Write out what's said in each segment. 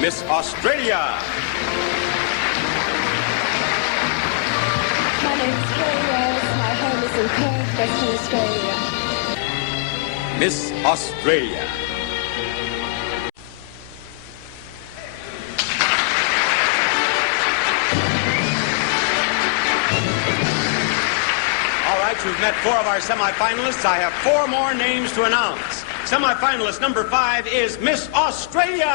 Miss Australia. My name is Kerry. My home is in Perth, Western Australia. Miss Australia. All right, you've met 4 of our semifinalists. I have 4 more names to announce. Semifinalist number 5 is Miss Australia.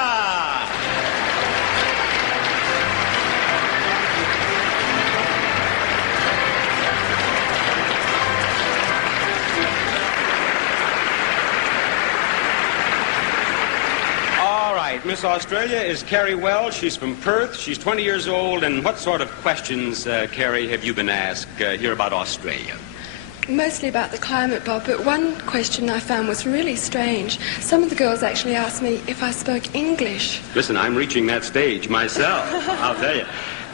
Miss Australia is Kerry Wells. She's from Perth. She's 20 years old. And what sort of questions, Kerry, have you been asked here about Australia? Mostly about the climate, Bob, but one question I found was really strange. Some of the girls actually asked me if I spoke English. Listen, I'm reaching that stage myself, I'll tell you.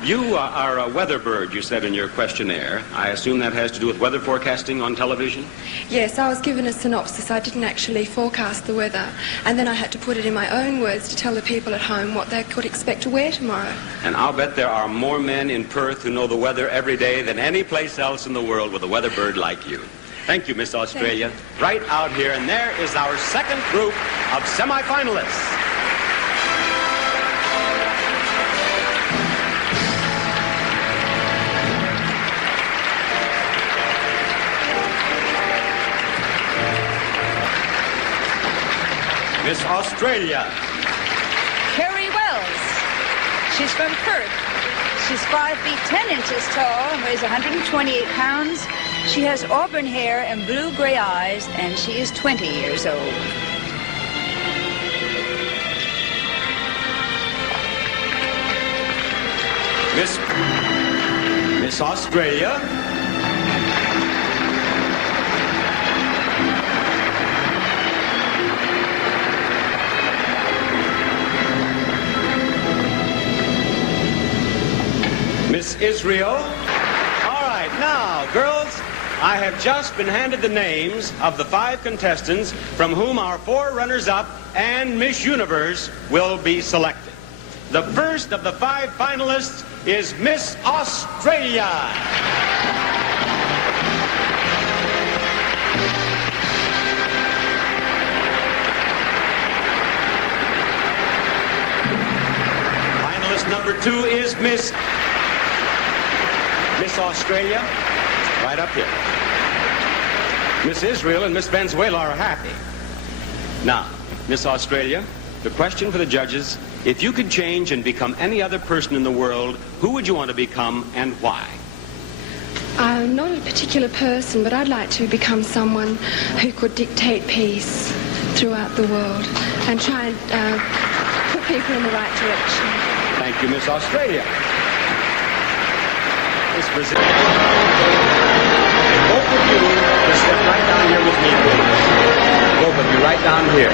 You are a weather bird, you said in your questionnaire. I assume that has to do with weather forecasting on television? Yes, I was given a synopsis. I didn't actually forecast the weather. And then I had to put it in my own words to tell the people at home what they could expect to wear tomorrow. And I'll bet there are more men in Perth who know the weather every day than any place else in the world with a weather bird like you. Thank you, Miss Australia. Right out here, and there is our second group of semifinalists. Miss Australia. Kerry Wells. She's from Perth. She's 5 feet 10 inches tall and weighs 128 pounds. She has auburn hair and blue-gray eyes, and she is 20 years old. Miss Australia. Miss Israel. All right, now, girls, I have just been handed the names of the 5 contestants from whom our 4 runners-up and Miss Universe will be selected. The first of the 5 finalists is Miss Australia. Finalist number 2 is Miss Australia, right up here. Miss Israel and Miss Venezuela are happy. Now, Miss Australia, the question for the judges, if you could change and become any other person in the world, who would you want to become and why? I'm not a particular person, but I'd like to become someone who could dictate peace throughout the world and try and put people in the right direction. Thank you, Miss Australia. Both of you to step right down here with me, please. Both of you right down here.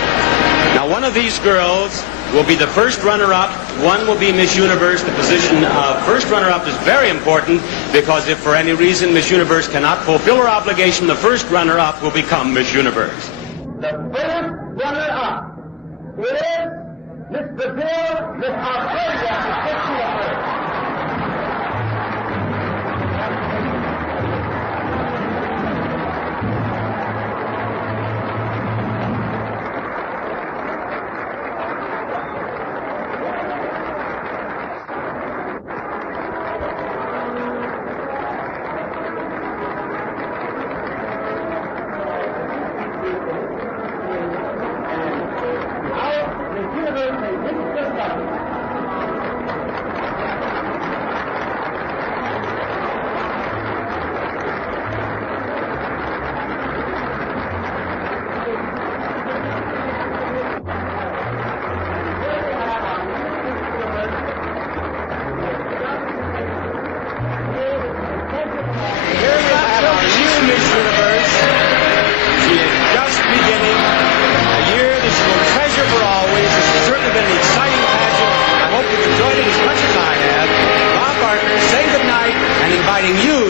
Now, one of these girls will be the first runner-up. One will be Miss Universe. The position of first runner-up is very important because if for any reason Miss Universe cannot fulfill her obligation, the first runner-up will become Miss Universe. The first runner-up is Miss Brazil, Miss Australia.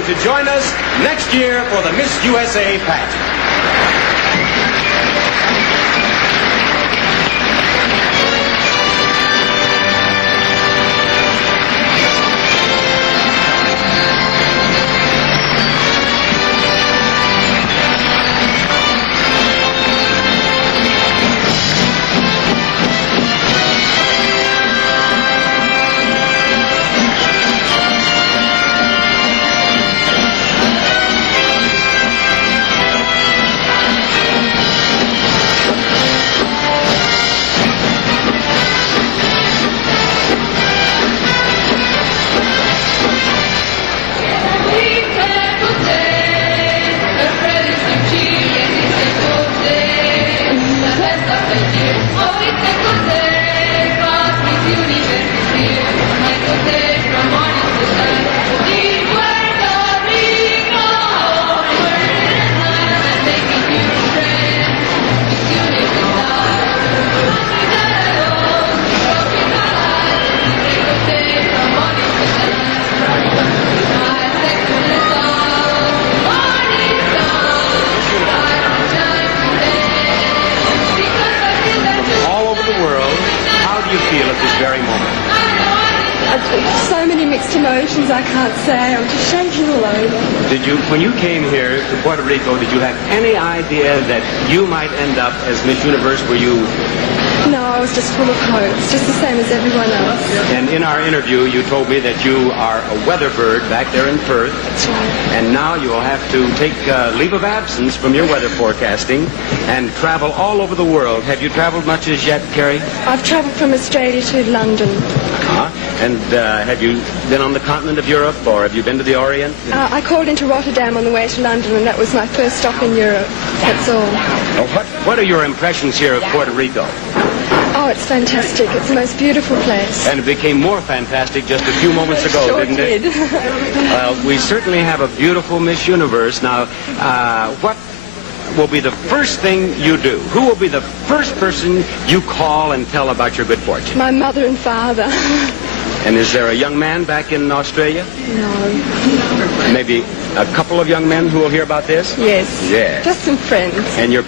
To join us next year for the Miss USA pageant. do you feel at this very moment? So many mixed emotions I can't say. I'm just shaking all over. Did you, when you came here to Puerto Rico, did you have any idea that you might end up as Miss Universe? Were you? No, I was just full of hope, just the same as everyone else. And in our interview, you told me that you are a weather bird back there in Perth. That's right. And now you will have to take leave of absence from your weather forecasting and travel all over the world. Have you traveled much as yet, Kerry? I've travelled from Australia to London. And have you been on the continent of Europe, or have you been to the Orient? I called into Rotterdam on the way to London, and that was my first stop in Europe. That's all. Now, what are your impressions here of Puerto Rico? Oh, it's fantastic. It's the most beautiful place. And it became more fantastic just a few moments ago, Sure didn't it? did. Well, we certainly have a beautiful Miss Universe. Now, what will be the first thing you do? Who will be the first person you call and tell about your good fortune? My mother and father. And is there a young man back in Australia? No. Maybe a couple of young men who will hear about this? Yes. Yes. Just some friends. And your